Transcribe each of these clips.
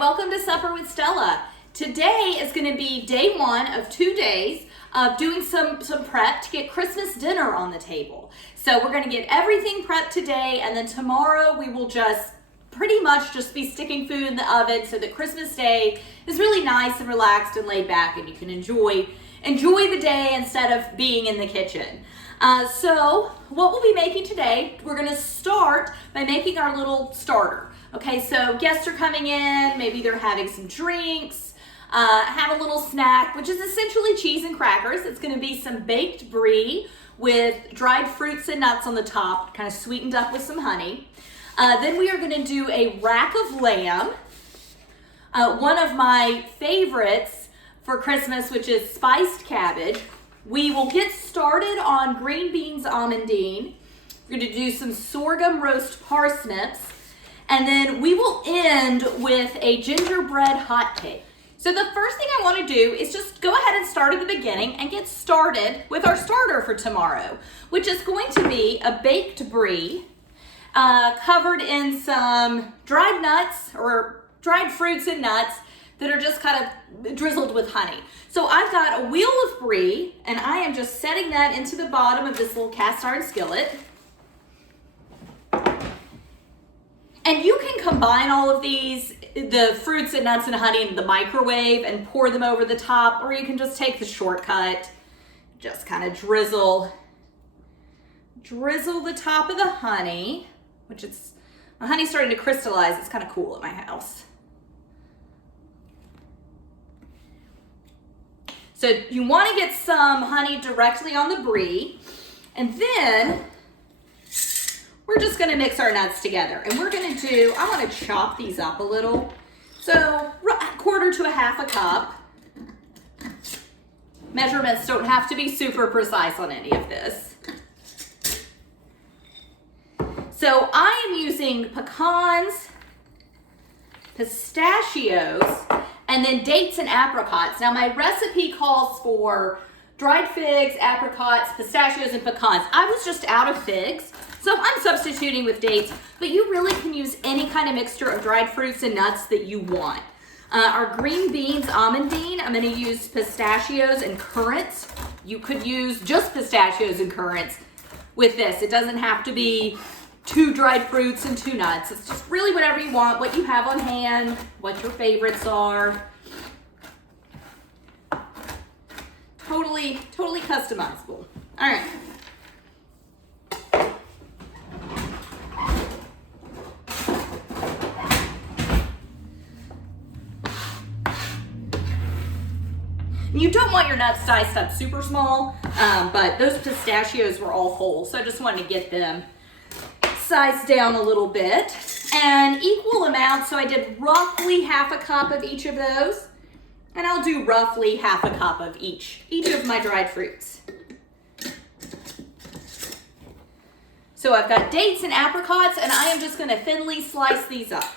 welcome to Supper with Stella. Today is going to be day one of 2 days of doing some prep to get Christmas dinner on the table. So we're going to get everything prepped today, and then tomorrow we will just pretty much just be sticking food in the oven so that Christmas Day is really nice and relaxed and laid back, and you can enjoy the day instead of being in the kitchen. So what we'll be making today, we're going to start by making our little starter. Okay, so guests are coming in, maybe they're having some drinks, have a little snack, which is essentially cheese and crackers. It's going to be some baked brie with dried fruits and nuts on the top, kind of sweetened up with some honey. Then we are going to do a rack of lamb, one of my favorites for Christmas, which is spiced cabbage. We will get started on green beans amandine. We're going to do some sorghum roasted parsnips. And then we will end with a gingerbread hot cake. So the first thing I want to do is just go ahead and start at the beginning and get started with our starter for tomorrow, which is going to be a baked brie covered in some dried nuts or dried fruits and nuts that are just kind of drizzled with honey. So I've got a wheel of brie, and I am just setting that into the bottom of this little cast iron skillet. And you can combine all of these, the fruits and nuts and honey, in the microwave and pour them over the top, or you can just take the shortcut, just kind of drizzle the top of the honey, which is, the honey's starting to crystallize. It's kind of cool at my house. So you want to get some honey directly on the brie, and then we're just going to mix our nuts together. And we're going to do, I want to chop these up a little. So a quarter to a half a cup. Measurements don't have to be super precise on any of this. So I am using pecans, pistachios, and then dates and apricots. Now my recipe calls for dried figs, apricots, pistachios, and pecans. I was just out of figs, so I'm substituting with dates, but you really can use any kind of mixture of dried fruits and nuts that you want. Our green beans amandine, I'm gonna use pistachios and currants. You could use just pistachios and currants with this. It doesn't have to be 2 dried fruits and 2 nuts. It's just really whatever you want, what you have on hand, what your favorites are. Totally customizable. All right. You don't want your nuts diced up super small, but those pistachios were all whole, so I just wanted to get them sized down a little bit. And equal amounts, so I did roughly half a cup of each of those, and I'll do roughly half a cup of each of my dried fruits. So I've got dates and apricots, and I am just going to thinly slice these up.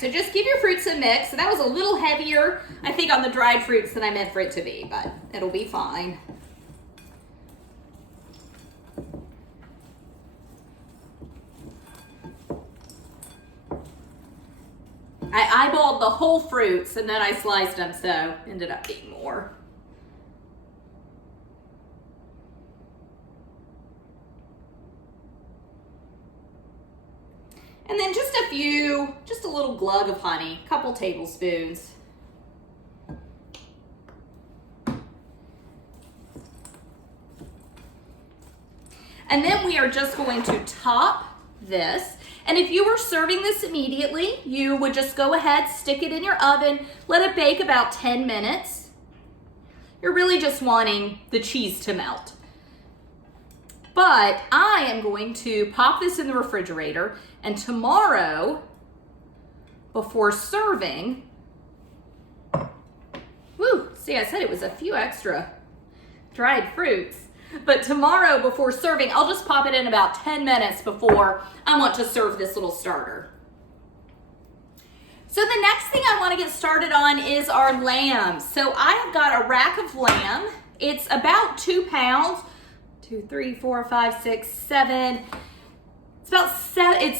So just give your fruits a mix. So that was a little heavier, I think, on the dried fruits than I meant for it to be, but it'll be fine. I eyeballed the whole fruits and then I sliced them, so ended up being more. And then just a little glug of honey, a couple tablespoons. And then we are just going to top this. And if you were serving this immediately, you would just go ahead, stick it in your oven, let it bake about 10 minutes. You're really just wanting the cheese to melt. But I am going to pop this in the refrigerator, and tomorrow, before serving, See, I said it was a few extra dried fruits. But tomorrow before serving, I'll just pop it in about 10 minutes before I want to serve this little starter. So the next thing I want to get started on is our lamb. So I have got a rack of lamb. It's about 2 pounds. 2, 3, 4, 5, 6, 7. It's about 7.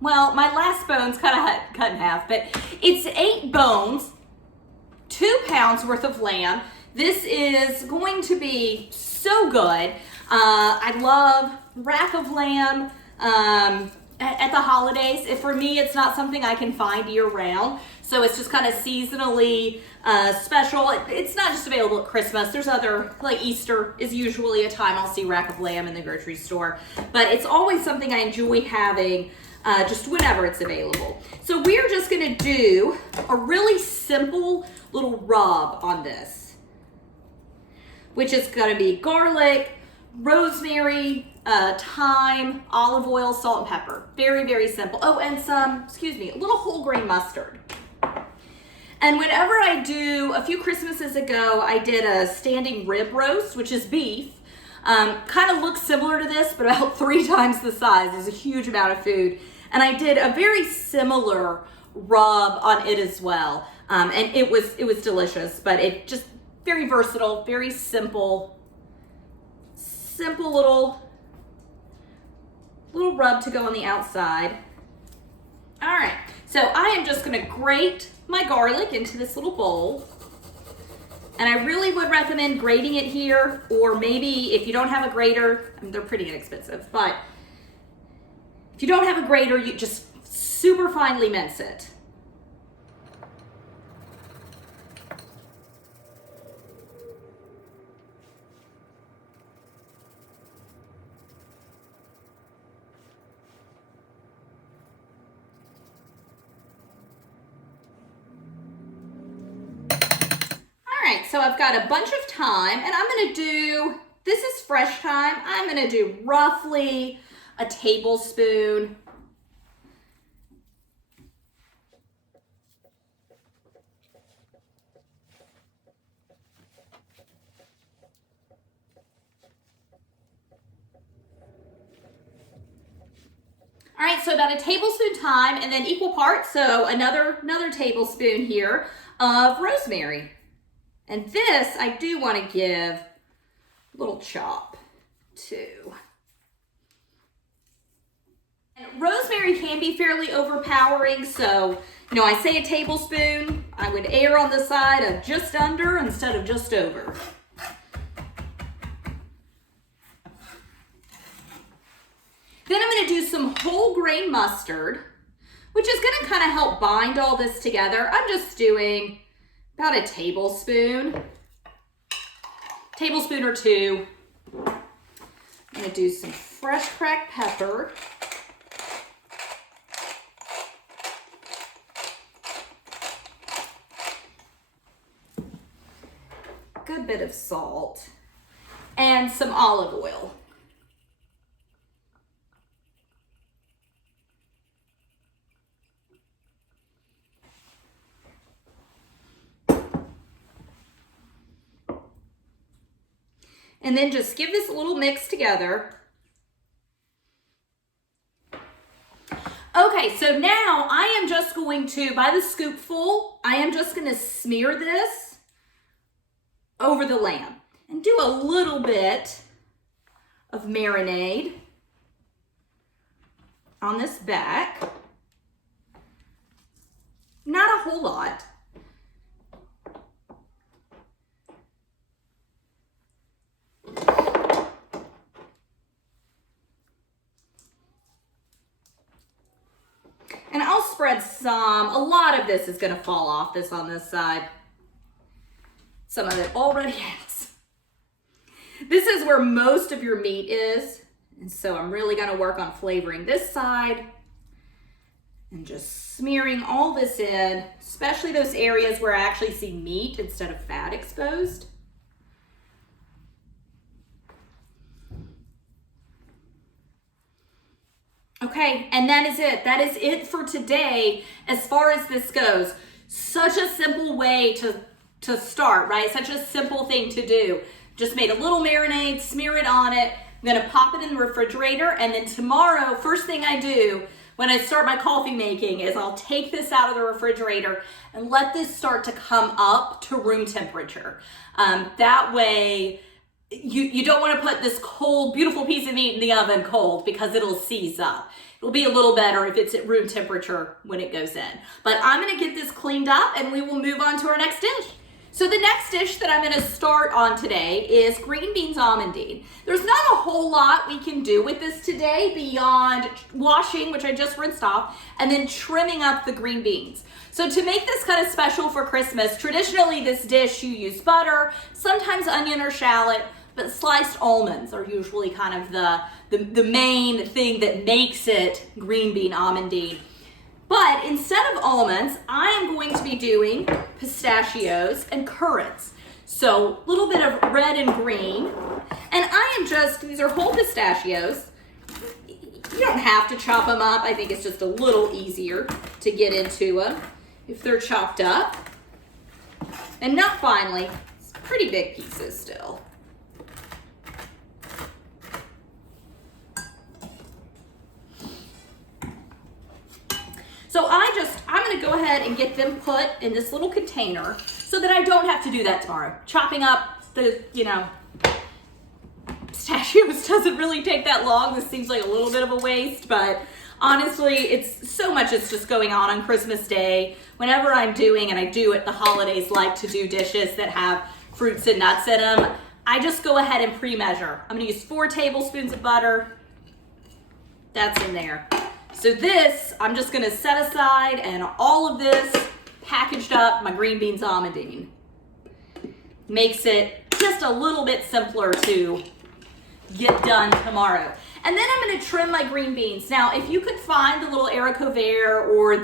Well, my last bone's kind of cut in half, but it's 8 bones, 2 pounds worth of lamb. This is going to be so good. I love rack of lamb at the holidays. For me, it's not something I can find year round, so it's just kind of seasonally special. It's not just available at Christmas. There's other, like Easter is usually a time I'll see rack of lamb in the grocery store, but it's always something I enjoy having just whenever it's available. So we're just gonna do a really simple little rub on this, which is gonna be garlic, rosemary, thyme, olive oil, salt, and pepper. Very, very simple. Oh, and a little whole grain mustard. And whenever I do, a few Christmases ago, I did a standing rib roast, which is beef. Kind of looks similar to this, but about 3 times the size. There's a huge amount of food. And I did a very similar rub on it as well. And it was delicious, but it just very versatile, very simple little rub to go on the outside. All right, so I am just gonna grate my garlic into this little bowl. And I really would recommend grating it here, or maybe if you don't have a grater, I mean, they're pretty inexpensive, but if you don't have a grater, you just super finely mince it. So I've got a bunch of thyme, and I'm gonna do, this is fresh thyme, I'm gonna do roughly a tablespoon. All right, so about a tablespoon thyme, and then equal parts, so another tablespoon here of rosemary. And this, I do want to give a little chop too. And rosemary can be fairly overpowering, so, I say a tablespoon. I would err on the side of just under instead of just over. Then I'm going to do some whole grain mustard, which is going to kind of help bind all this together. I'm just doing about a tablespoon or 2. I'm gonna do some fresh cracked pepper. Good bit of salt and some olive oil. And then just give this a little mix together. Okay, so now I am just going to, by the scoopful, I am just going to smear this over the lamb and do a little bit of marinade on this back. Not a whole lot. And I'll spread a lot of this is going to fall off on this side. Some of it already has. This is where most of your meat is. And so I'm really going to work on flavoring this side and just smearing all this in, especially those areas where I actually see meat instead of fat exposed. Okay, and that is it. That is it for today as far as this goes. Such a simple way to to start, right? Such a simple thing to do. Just made a little marinade, smear it on it. I'm gonna pop it in the refrigerator, and then tomorrow, first thing I do when I start my coffee making is I'll take this out of the refrigerator and let this start to come up to room temperature. That way, you don't want to put this cold, beautiful piece of meat in the oven cold because it'll seize up. It'll be a little better if it's at room temperature when it goes in. But I'm gonna get this cleaned up and we will move on to our next dish. So the next dish that I'm gonna start on today is green beans almondine. There's not a whole lot we can do with this today beyond washing, which I just rinsed off, and then trimming up the green beans. So to make this kind of special for Christmas, traditionally this dish you use butter, sometimes onion or shallot, but sliced almonds are usually kind of the main thing that makes it green bean almondine. But instead of almonds, I am going to be doing pistachios and currants. So a little bit of red and green. And these are whole pistachios. You don't have to chop them up. I think it's just a little easier to get into them if they're chopped up. And not finely, it's pretty big pieces still. So I'm gonna go ahead and get them put in this little container so that I don't have to do that tomorrow. Chopping up the, pistachios doesn't really take that long. This seems like a little bit of a waste, but honestly, it's so much that's just going on Christmas Day. Whenever I'm doing, and I do at the holidays, like to do dishes that have fruits and nuts in them, I just go ahead and pre-measure. I'm gonna use 4 tablespoons of butter. That's in there. So this, I'm just gonna set aside, and all of this packaged up, my green beans almondine. Makes it just a little bit simpler to get done tomorrow. And then I'm gonna trim my green beans. Now, if you could find the little haricot vert or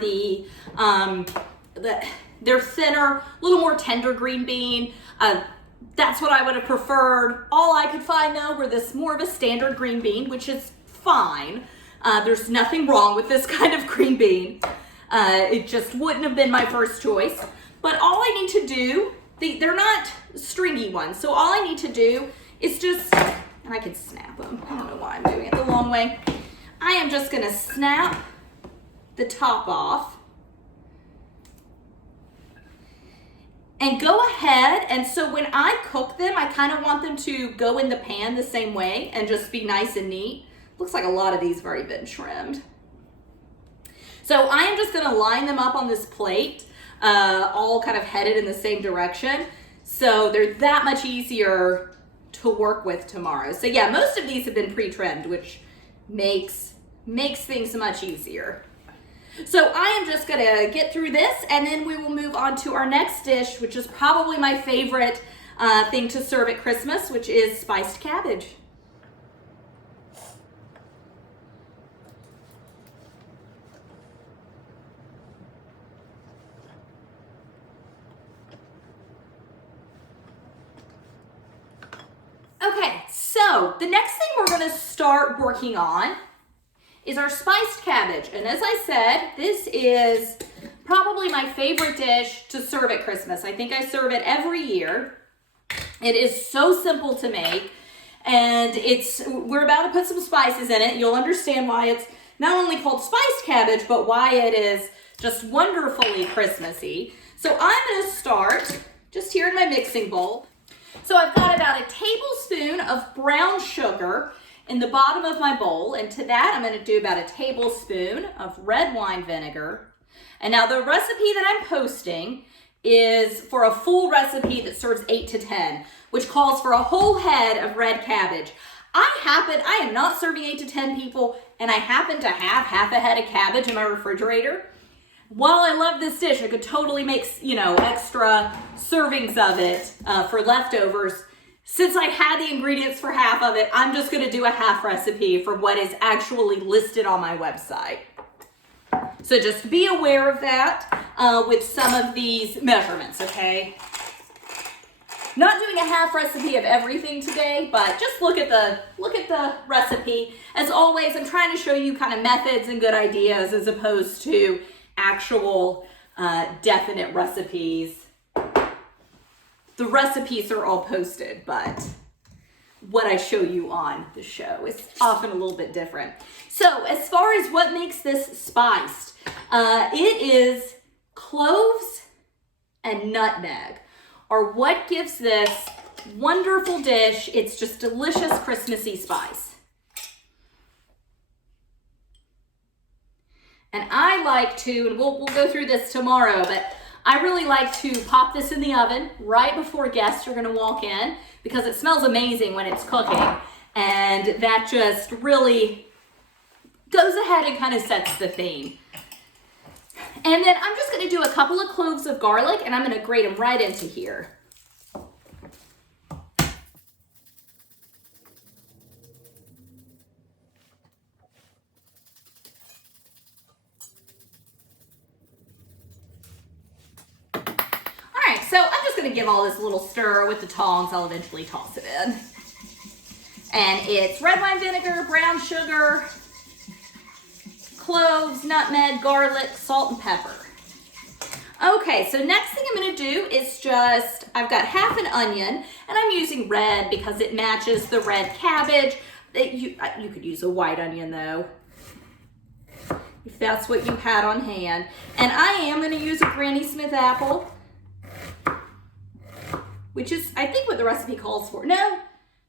they're thinner, a little more tender green bean, that's what I would have preferred. All I could find though were this more of a standard green bean, which is fine. There's nothing wrong with this kind of green bean. It just wouldn't have been my first choice. But all I need to do, they're not stringy ones, so all I need to do is just, and I can snap them. I don't know why I'm doing it the long way. I am just gonna snap the top off and go ahead, and so when I cook them, I kind of want them to go in the pan the same way and just be nice and neat. Looks like a lot of these have already been trimmed. So I am just gonna line them up on this plate, all kind of headed in the same direction. So they're that much easier to work with tomorrow. So yeah, most of these have been pre-trimmed, which makes things much easier. So I am just gonna get through this, and then we will move on to our next dish, which is probably my favorite thing to serve at Christmas, which is spiced cabbage. Okay, so the next thing we're gonna start working on is our spiced cabbage. And as I said, this is probably my favorite dish to serve at Christmas. I think I serve it every year. It is so simple to make, and we're about to put some spices in it. You'll understand why it's not only called spiced cabbage, but why it is just wonderfully Christmassy. So I'm gonna start just here in my mixing bowl. So I've got about a tablespoon of brown sugar in the bottom of my bowl, and to that I'm going to do about a tablespoon of red wine vinegar. And now the recipe that I'm posting is for a full recipe that serves 8 to 10, which calls for a whole head of red cabbage. I am not serving 8 to 10 people, and I happen to have half a head of cabbage in my refrigerator. While I love this dish, I could totally make, extra servings of it for leftovers. Since I had the ingredients for half of it, I'm just gonna do a half recipe for what is actually listed on my website. So just be aware of that with some of these measurements, okay? Not doing a half recipe of everything today, but just look at the recipe. As always, I'm trying to show you kind of methods and good ideas as opposed to actual definite recipes. the recipes are all posted, but what I show you on the show is often a little bit different. So as far as what makes this spiced, it is cloves and nutmeg are what gives this wonderful dish. It's just delicious Christmassy spice. And I like to, and we'll go through this tomorrow, but I really like to pop this in the oven right before guests are gonna walk in because it smells amazing when it's cooking. And that just really goes ahead and kind of sets the theme. And then I'm just gonna do a couple of cloves of garlic and I'm gonna grate them right into here. So I'm just going to give all this a little stir with the tongs. I'll eventually toss it in. And it's red wine vinegar, brown sugar, cloves, nutmeg, garlic, salt, and pepper. Okay, so next thing I'm going to do is I've got half an onion, and I'm using red because it matches the red cabbage. You could use a white onion though, if that's what you had on hand. And I am going to use a Granny Smith apple, which is, I think, what the recipe calls for. No?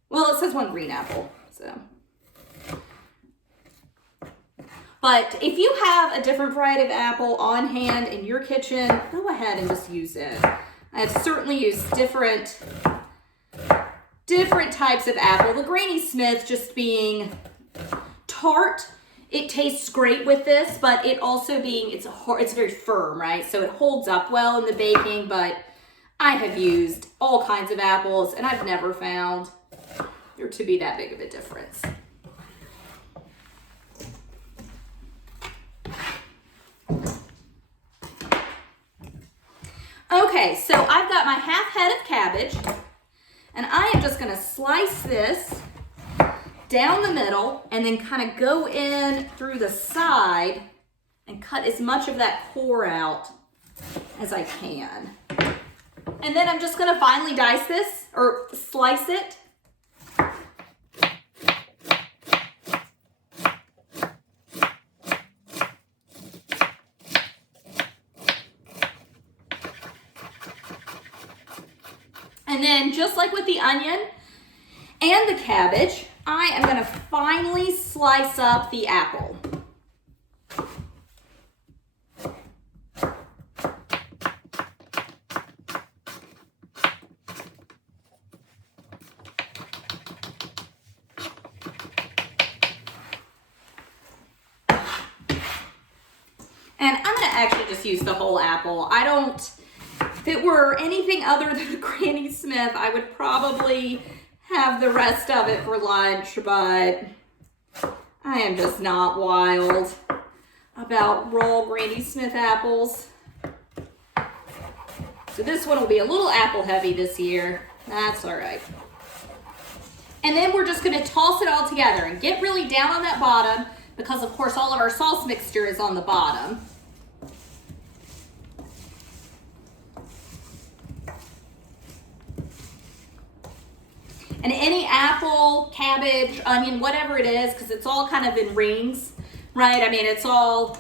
Well, it says one green apple, so. But if you have a different variety of apple on hand in your kitchen, go ahead and just use it. I have certainly used different types of apple. The Granny Smith just being tart, it tastes great with this, but it also being, it's very firm, right? So it holds up well in the baking, but I have used all kinds of apples and I've never found there to be that big of a difference. Okay, so I've got my half head of cabbage and I am just gonna slice this down the middle and then kind of go in through the side and cut as much of that core out as I can. And then I'm just gonna finely dice this, or slice it. And then just like with the onion and the cabbage, I am gonna finely slice up the apple. And I'm gonna actually just use the whole apple. If it were anything other than a Granny Smith, I would probably have the rest of it for lunch, but I am just not wild about raw Granny Smith apples. So this one will be a little apple heavy this year. That's all right. And then we're just gonna toss it all together and get really down on that bottom because of course all of our sauce mixture is on the bottom. And any apple, cabbage, onion, whatever it is, because it's all kind of in rings, right? I mean, it all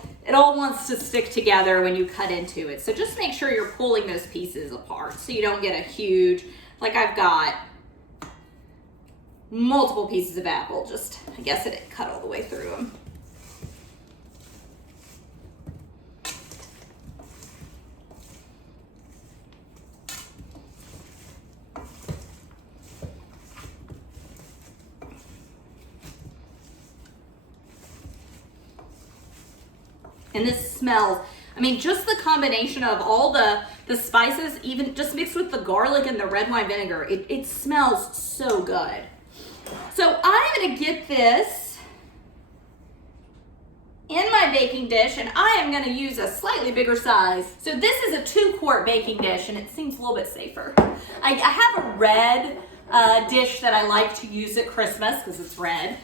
wants to stick together when you cut into it. So just make sure you're pulling those pieces apart so you don't get a huge, like I've got multiple pieces of apple, just, I guess it didn't cut all the way through them. And this smells, I mean, just the combination of all the spices, even just mixed with the garlic and the red wine vinegar, it smells so good. So I'm gonna get this in my baking dish and I am gonna use a slightly bigger size. So this is a 2-quart baking dish and it seems a little bit safer. I have a red dish that I like to use at Christmas because it's red.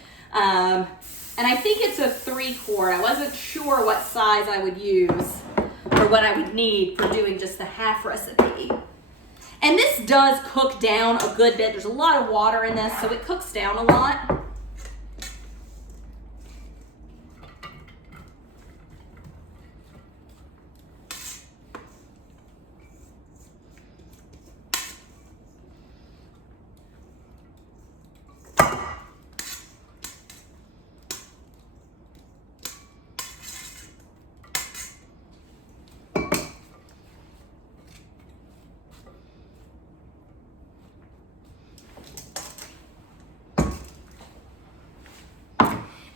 And I think it's a 3-quart. I wasn't sure what size I would use or what I would need for doing just the half recipe. And this does cook down a good bit. There's a lot of water in this, so it cooks down a lot.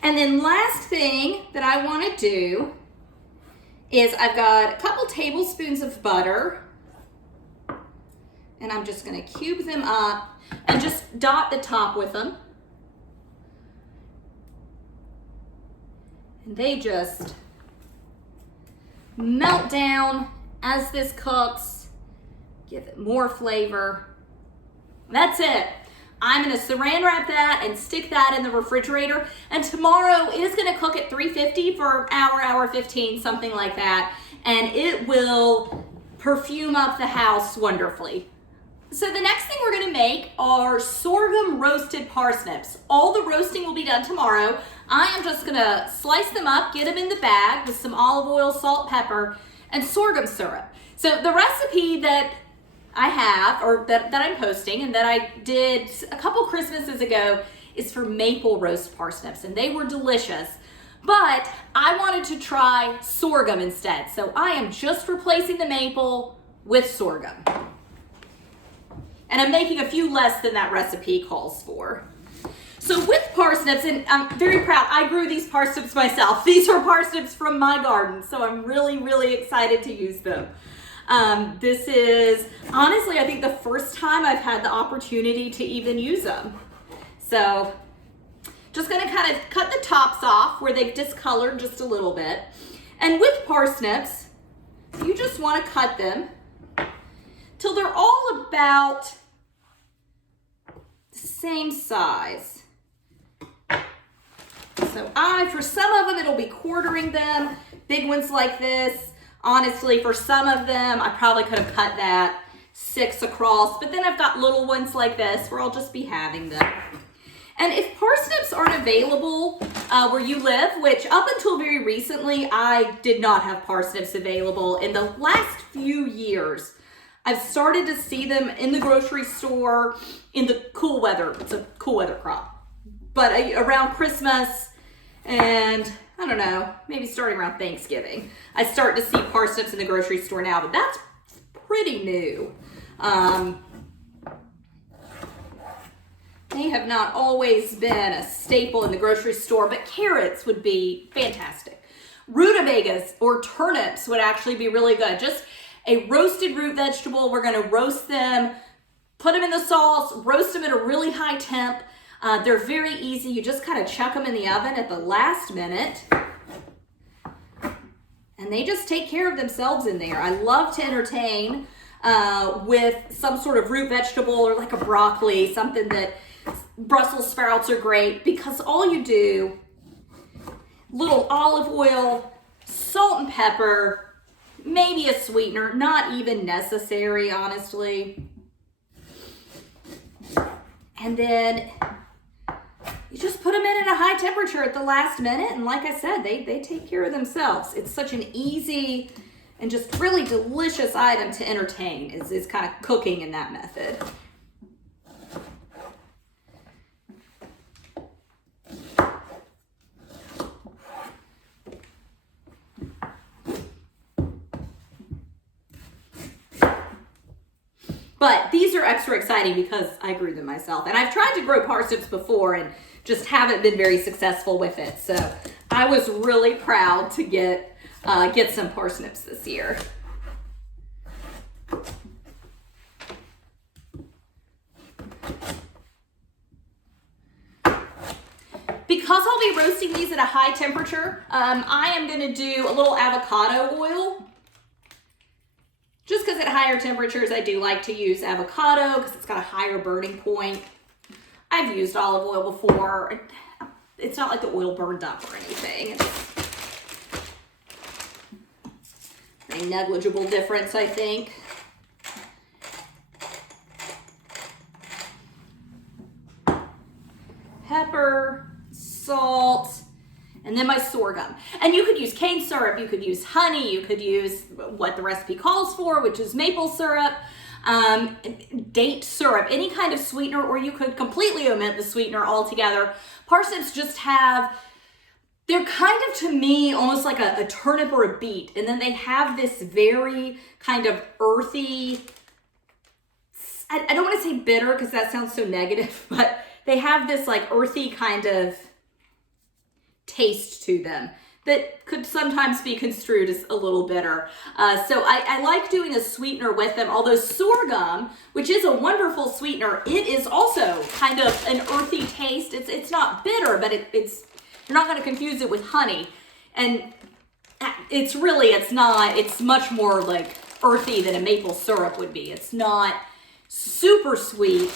And then last thing that I want to do is I've got a couple tablespoons of butter, and I'm just going to cube them up and just dot the top with them. And they just melt down as this cooks, give it more flavor. That's it. I'm gonna saran wrap that and stick that in the refrigerator. And tomorrow it is gonna cook at 350 for an hour, hour 15, something like that. And it will perfume up the house wonderfully. So the next thing we're gonna make are sorghum roasted parsnips. All the roasting will be done tomorrow. I am just gonna slice them up, get them in the bag with some olive oil, salt, pepper, and sorghum syrup. So the recipe that I have, or that I'm posting and that I did a couple Christmases ago, is for maple roast parsnips, and they were delicious. But I wanted to try sorghum instead. So I am just replacing the maple with sorghum. And I'm making a few less than that recipe calls for. So with parsnips, and I'm very proud, I grew these parsnips myself. These are parsnips from my garden, so I'm really, really excited to use them. This is, honestly, I think the first time I've had the opportunity to even use them. So just gonna kind of cut the tops off where they've discolored just a little bit. And with parsnips, you just wanna cut them till they're all about the same size. So for some of them, it'll be quartering them, big ones like this. Honestly, for some of them, I probably could have cut that 6 across, but then I've got little ones like this where I'll just be having them. And if parsnips aren't available where you live, which up until very recently, I did not have parsnips available. In the last few years, I've started to see them in the grocery store in the cool weather. It's a cool weather crop. But around Christmas and I don't know, maybe starting around Thanksgiving, I start to see parsnips in the grocery store now, but that's pretty new. They have not always been a staple in the grocery store, but carrots would be fantastic. Rutabagas or turnips would actually be really good. Just a roasted root vegetable. We're gonna roast them, put them in the sauce, roast them at a really high temp. They're very easy. You just kind of chuck them in the oven at the last minute. And they just take care of themselves in there. I love to entertain with some sort of root vegetable or like a broccoli, something that Brussels sprouts are great because all you do, little olive oil, salt and pepper, maybe a sweetener, not even necessary, honestly. And then you just put them in at a high temperature at the last minute, and like I said, they take care of themselves. It's such an easy and just really delicious item to entertain, is kind of cooking in that method. But these are extra exciting because I grew them myself. And I've tried to grow parsnips before and just haven't been very successful with it. So I was really proud to get some parsnips this year. Because I'll be roasting these at a high temperature, I am going to do a little avocado oil. Just because at higher temperatures, I do like to use avocado because it's got a higher burning point. I've used olive oil before. It's not like the oil burned up or anything. It's a negligible difference, I think. pepper, salt, and then my sorghum. And you could use cane syrup, you could use honey, you could use what the recipe calls for, which is maple syrup, date syrup, any kind of sweetener, or you could completely omit the sweetener altogether. Parsnips just have, they're kind of, to me, almost like a turnip or a beet. And then they have this very kind of earthy, I don't want to say bitter because that sounds so negative, but they have this like earthy kind of taste to them that could sometimes be construed as a little bitter. So I like doing a sweetener with them, although sorghum, which is a wonderful sweetener, it is also kind of an earthy taste. It's not bitter, but it's you're not going to confuse it with honey. And it's much more like earthy than a maple syrup would be. It's not super sweet.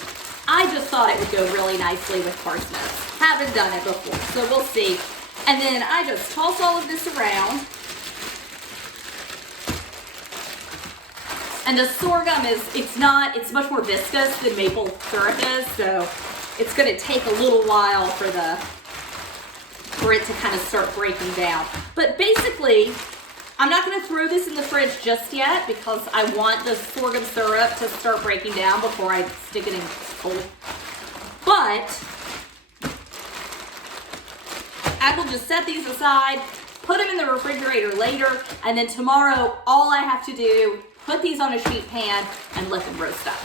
I just thought it would go really nicely with parsnips. Haven't done it before, so we'll see. And then I just toss all of this around. And the sorghum it's much more viscous than maple syrup is, so it's gonna take a little while for it to kind of start breaking down. But basically, I'm not gonna throw this in the fridge just yet because I want the sorghum syrup to start breaking down before I stick it in cold. But I will just set these aside, put them in the refrigerator later, and then tomorrow, all I have to do, put these on a sheet pan and let them roast up.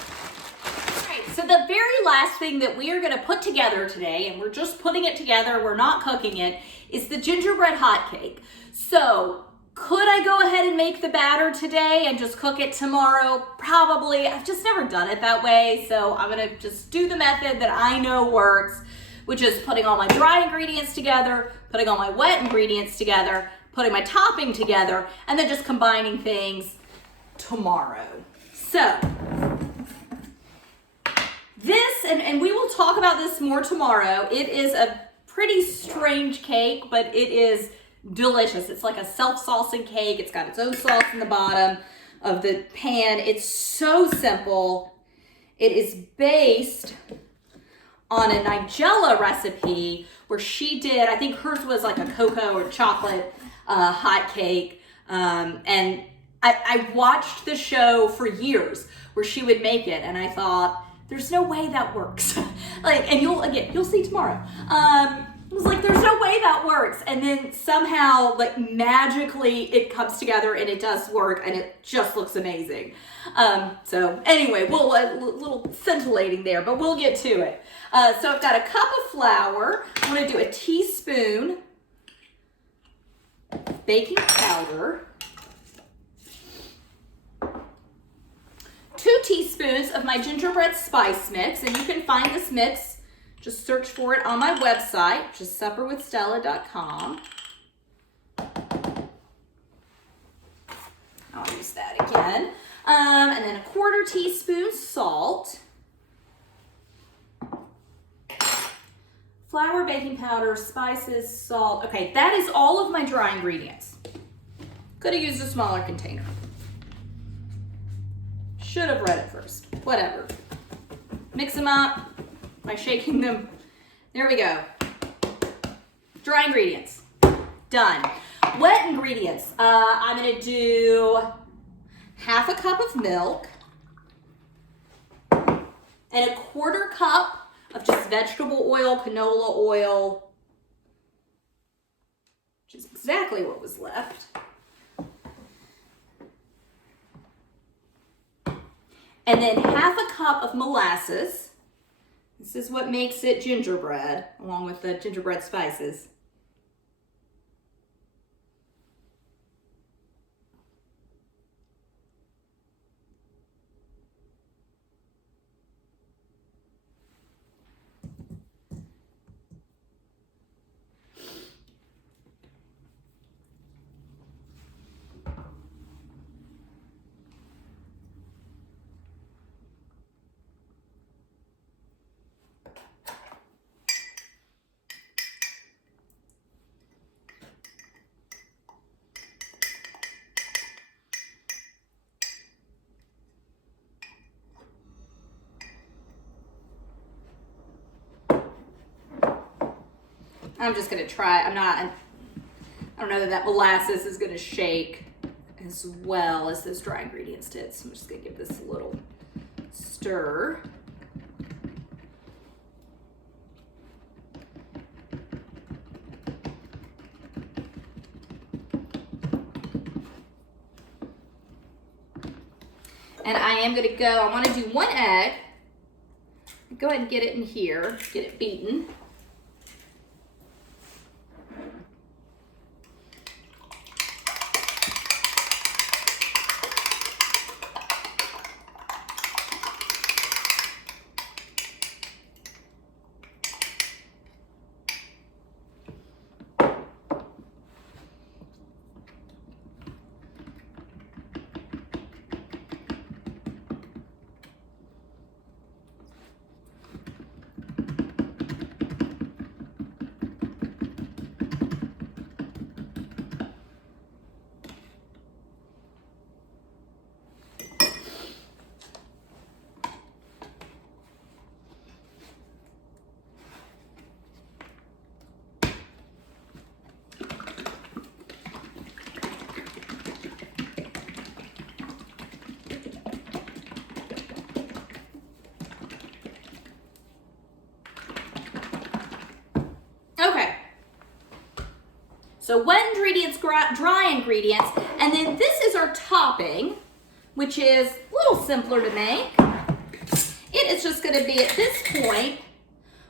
All right, so the very last thing that we are gonna put together today, and we're just putting it together, we're not cooking it, is the gingerbread hot cake. So, could I go ahead and make the batter today and just cook it tomorrow? Probably. I've just never done it that way, so I'm gonna just do the method that I know works, which is putting all my dry ingredients together, putting all my wet ingredients together, putting my topping together, and then just combining things tomorrow. So, this, and we will talk about this more tomorrow, it is a pretty strange cake, but it is delicious. It's like a self-saucing cake. It's got its own sauce in the bottom of the pan. It's so simple. It is based on a Nigella recipe where she did, I think hers was like a cocoa or chocolate hot cake. And I watched the show for years where she would make it, and I thought, there's no way that works. And you'll see tomorrow. I was like, there's no way that works. And then somehow, like magically, it comes together and it does work, and it just looks amazing. So anyway, a little scintillating there, but we'll get to it. So I've got a cup of flour. I'm gonna do a teaspoon baking powder, 2 teaspoons of my gingerbread spice mix, and you can find this mix, just search for it on my website, which is supperwithstella.com. I'll use that again. And then a 1/4 teaspoon salt, flour, baking powder, spices, salt. Okay, that is all of my dry ingredients. Could have used a smaller container. Should have read it first. Whatever. Mix them up by shaking them. There we go. Dry ingredients. Done. Wet ingredients. I'm going to do 1/2 cup of milk and a 1/4 cup of just vegetable oil, canola oil, which is exactly what was left. And then 1/2 cup of molasses. This is what makes it gingerbread, along with the gingerbread spices. I'm just gonna try. I don't know that molasses is gonna shake as well as those dry ingredients did. So I'm just gonna give this a little stir. And I am gonna go, I wanna do 1 egg. Go ahead and get it in here, get it beaten. Okay. So wet ingredients, dry ingredients, and then this is our topping, which is a little simpler to make. It is just gonna be, at this point,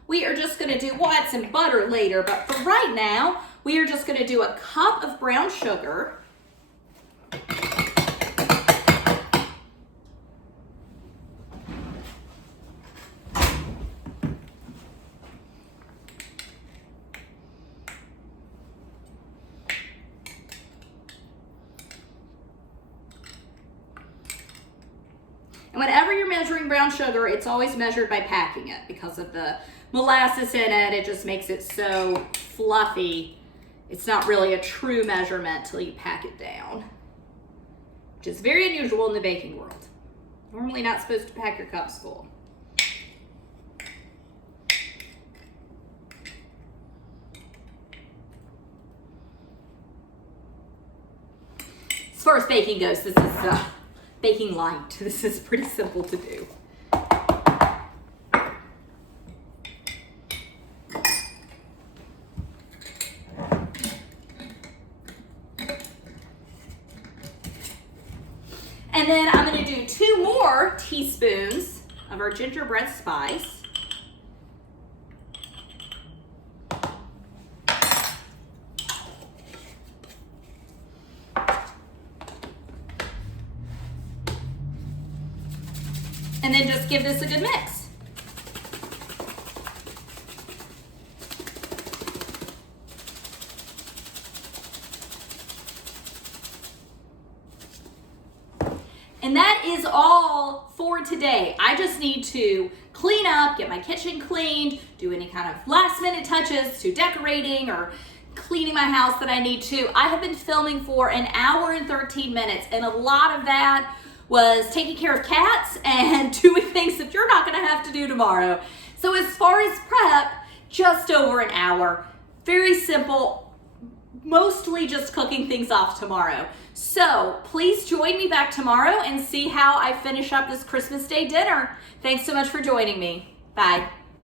we are just gonna do, we'll add some butter later, but for right now, we are just gonna do a cup of brown sugar. And whenever you're measuring brown sugar, it's always measured by packing it because of the molasses in it. It just makes it so fluffy. It's not really a true measurement till you pack it down, which is very unusual in the baking world. Normally not supposed to pack your cups full. As far as baking goes, this is baking light. This is pretty simple to do. And then I'm going to do 2 more teaspoons of our gingerbread spice. And then just give this a good mix. And that is all for today. I just need to clean up, get my kitchen cleaned, do any kind of last minute touches to decorating or cleaning my house that I need to. I have been filming for 1 hour and 13 minutes, and a lot of that was taking care of cats and doing things that you're not gonna have to do tomorrow. So as far as prep, just over 1 hour. Very simple, mostly just cooking things off tomorrow. So please join me back tomorrow and see how I finish up this Christmas Day dinner. Thanks so much for joining me. Bye.